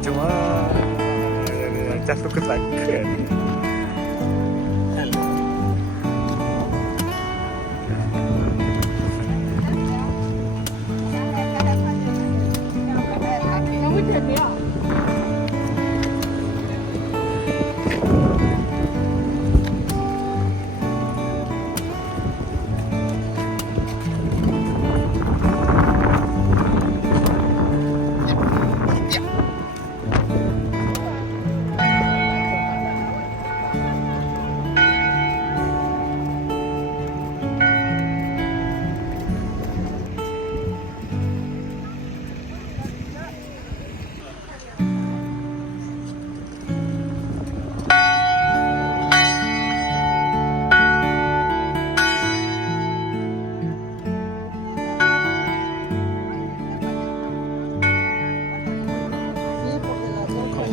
cuma jatuh ke sakit.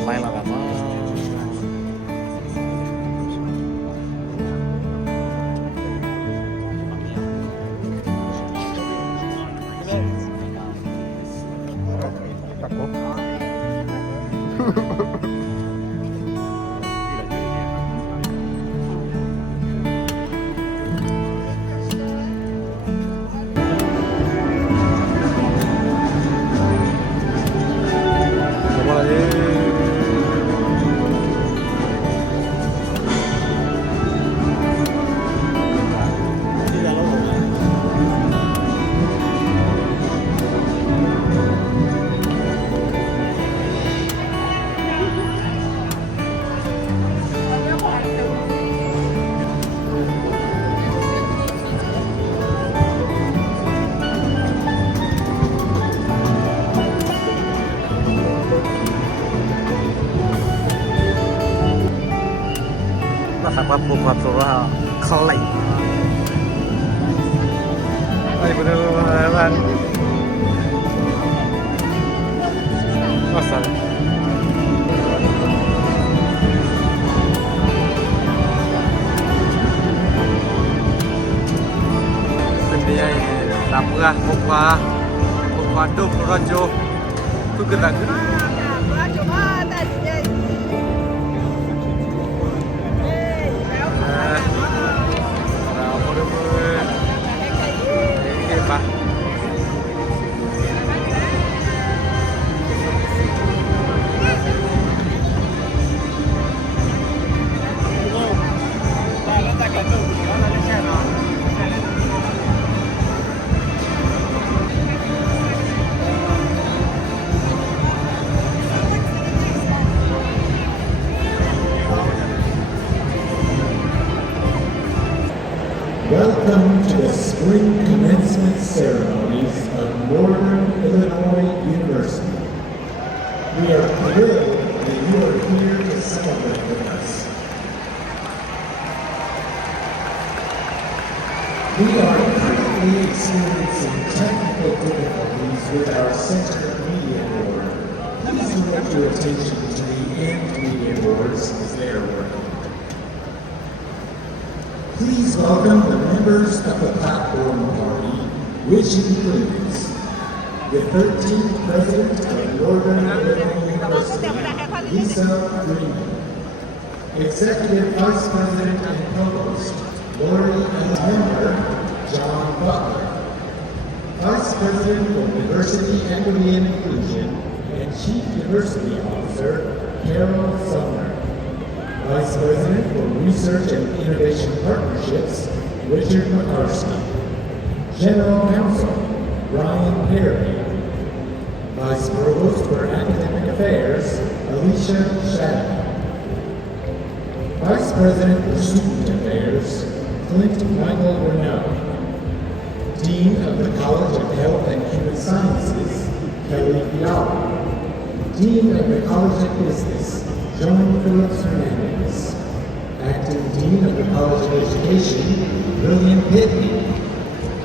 Main lah lama. Apa buat surah kelai. Ayo beneran. Masal. Sebenarnya tapah muka dum rajo. Tu gerak. Rajo ada dia. Welcome to the spring commencement ceremonies of Northern Illinois University. We are thrilled that you are here to celebrate with us. We are currently experiencing technical difficulties with our center media board. Please direct your attention to the end media boards as they are working. Please welcome the members of the Platform Party, which includes the 13th President of Northern Illinois University, Lisa Greenman, Executive Vice President and Provost, Lori and Member, John Butler, Vice President for Diversity, Equity, and Inclusion, and Chief Diversity Officer, Carol Sumner, Vice President for Research and Innovation Partnerships, Richard McCarthy. General Counsel, Brian Perry. Vice Provost for Academic Affairs, Alicia Shannon. Vice President for Student Affairs, Clint Michael Renaud. Dean of the College of Health and Human Sciences, Kelly Fiala. Dean of the College of Business, John Phillips Hernandez. Acting Dean of the College of Education, William Pitney.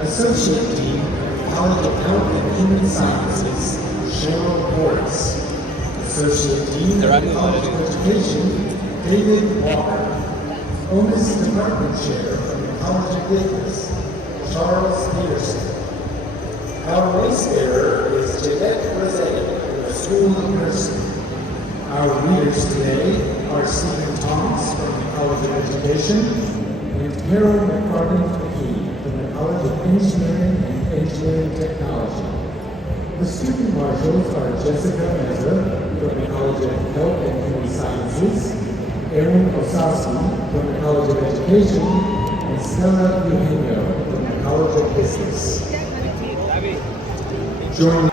Associate Dean of the College of Health and Human Sciences, Cheryl Horace. Associate Dean of the College of Education, David Walker. Onus Department Chair from the College of Business, Charles Peterson. Our race bearer is Jeanette Rosé from the School of Nursing. Our leaders today are Stephen Thomas from the College of Education and Carol McCartney McKee from the College of Engineering and Engineering Technology. The student marshals are Jessica Meza from the College of Health and Human Sciences, Aaron Osowski from the College of Education, and Stella Eugenio from the College of Business. Join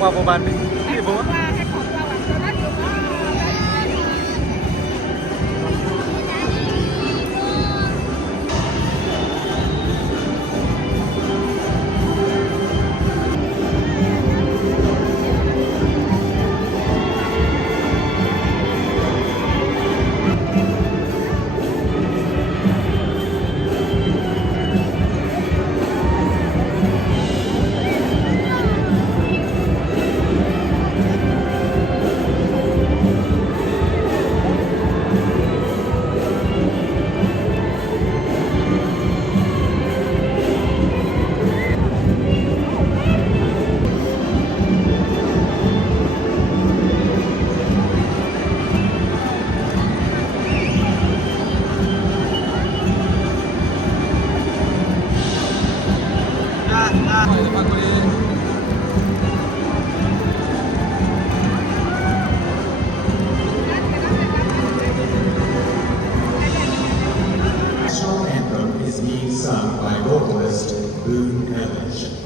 qua vô ban đi vô national anthem is being sung by vocalist Boone Elledge.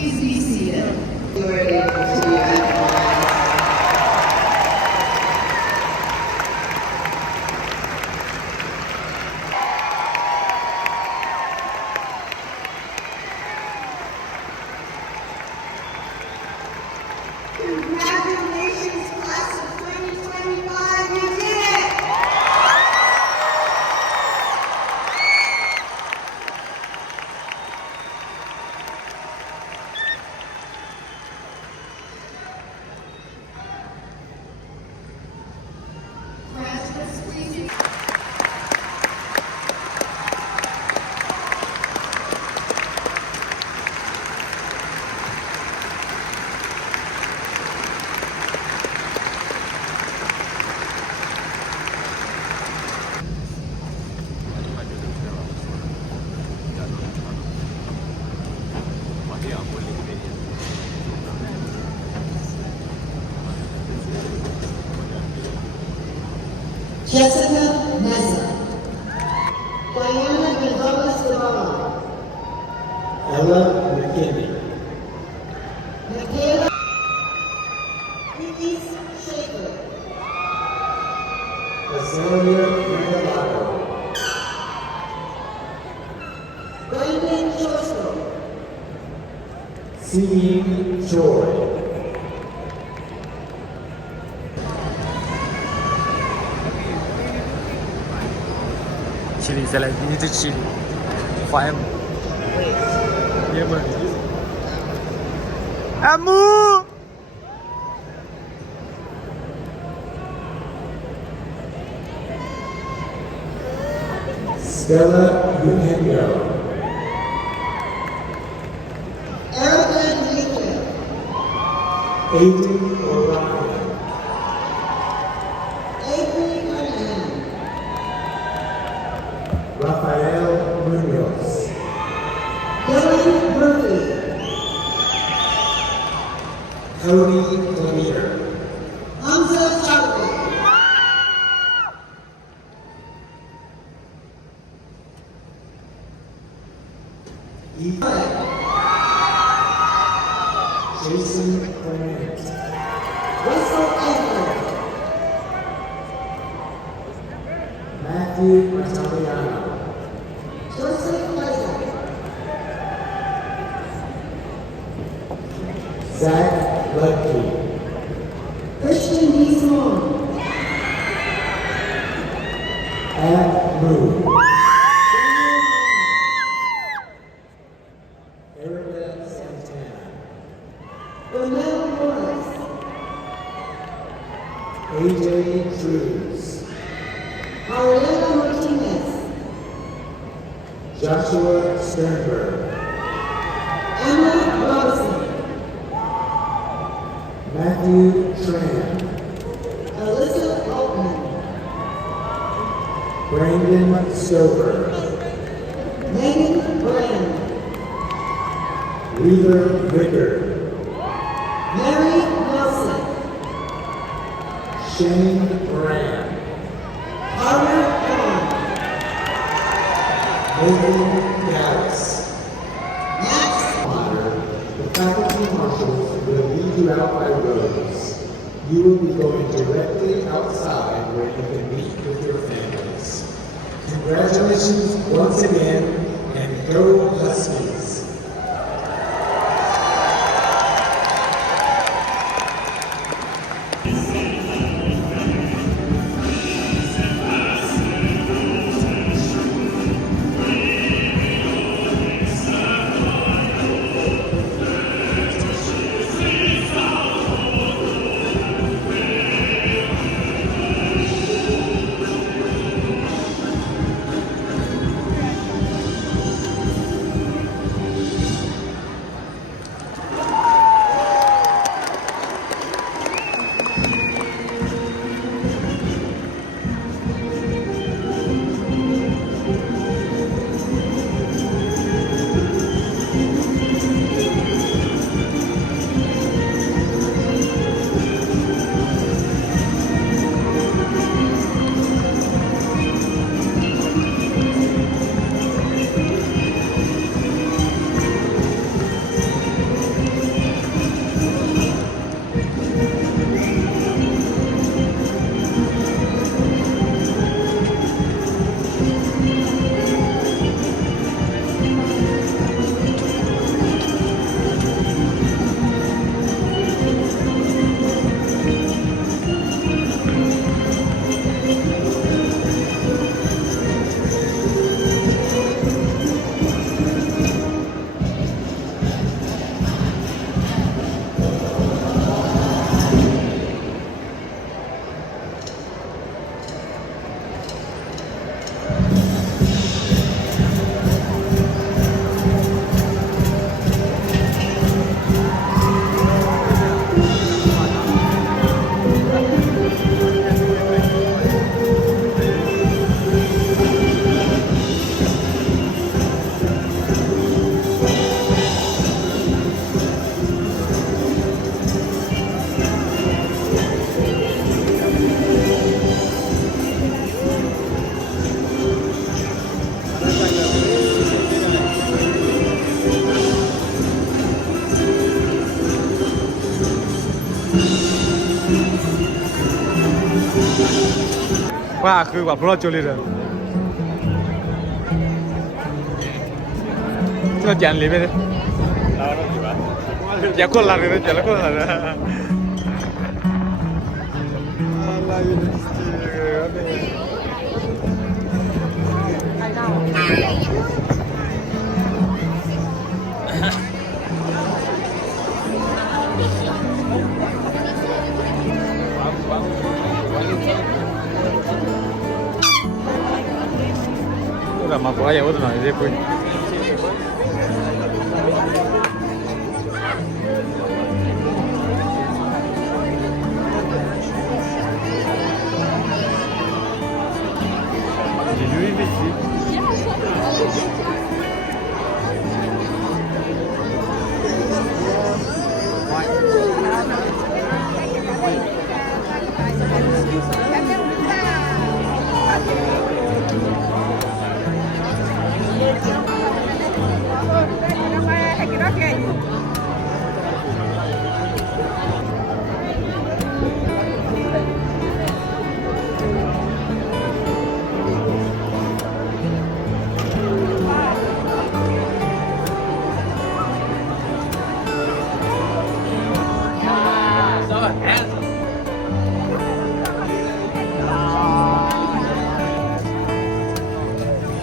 Please be seated. You are able to be recognized. Congratulations, class of 2025, you did it! Graduates, please. Jessica Meza. Diana Gonzalez Guevara. Ella McKinney. Michaela Elise Schaefer. Azalea Regalado. Brandon Chosco. Seeing Joy. Chili,再来，一直chili，花M，也不，阿木。Stella Eugenio. Erica Enrique. Aiden Orion. Avery Monahan. Rafael Munoz. Dylan Murphy. Cody Lanier. Hamza Chadwick. Jason Clement. Russell Edler. Matthew Italiano. Joseph Isaac. Zach Ludke. Christian B. Simone. Ab Moon. Erica Santana. Romel Morris. AJ Drews. Ariana Martinez. Joshua Sternberg. Emma Robinson. Matthew Tran. Alyssa Altman. Brandon Stover. Megan Brand. Wheeler Ricker. Mary Nelson. Shane Moran. Carter Vaughn. Nathan Dallas. Max Honor, the faculty marshals will lead you out by rows. You will be going directly outside where you can meet with your families. Congratulations once again, and go Huskies! 哇，可以把葡萄酒里的。这店里面的。也过来了，也过来了。我他妈过来，我都让你滚。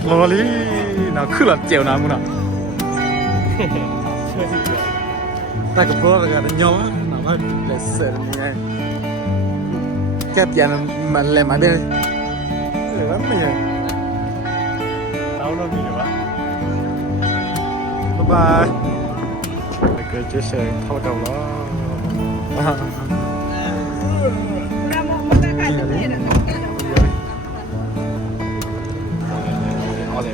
老李，那去了叫哪木呢？那个不那个鸟啊，那么来死了你看，该变了蛮来蛮的，来蛮没有，到了没有吧？拜拜。那个就是跑到了，啊。好嘞。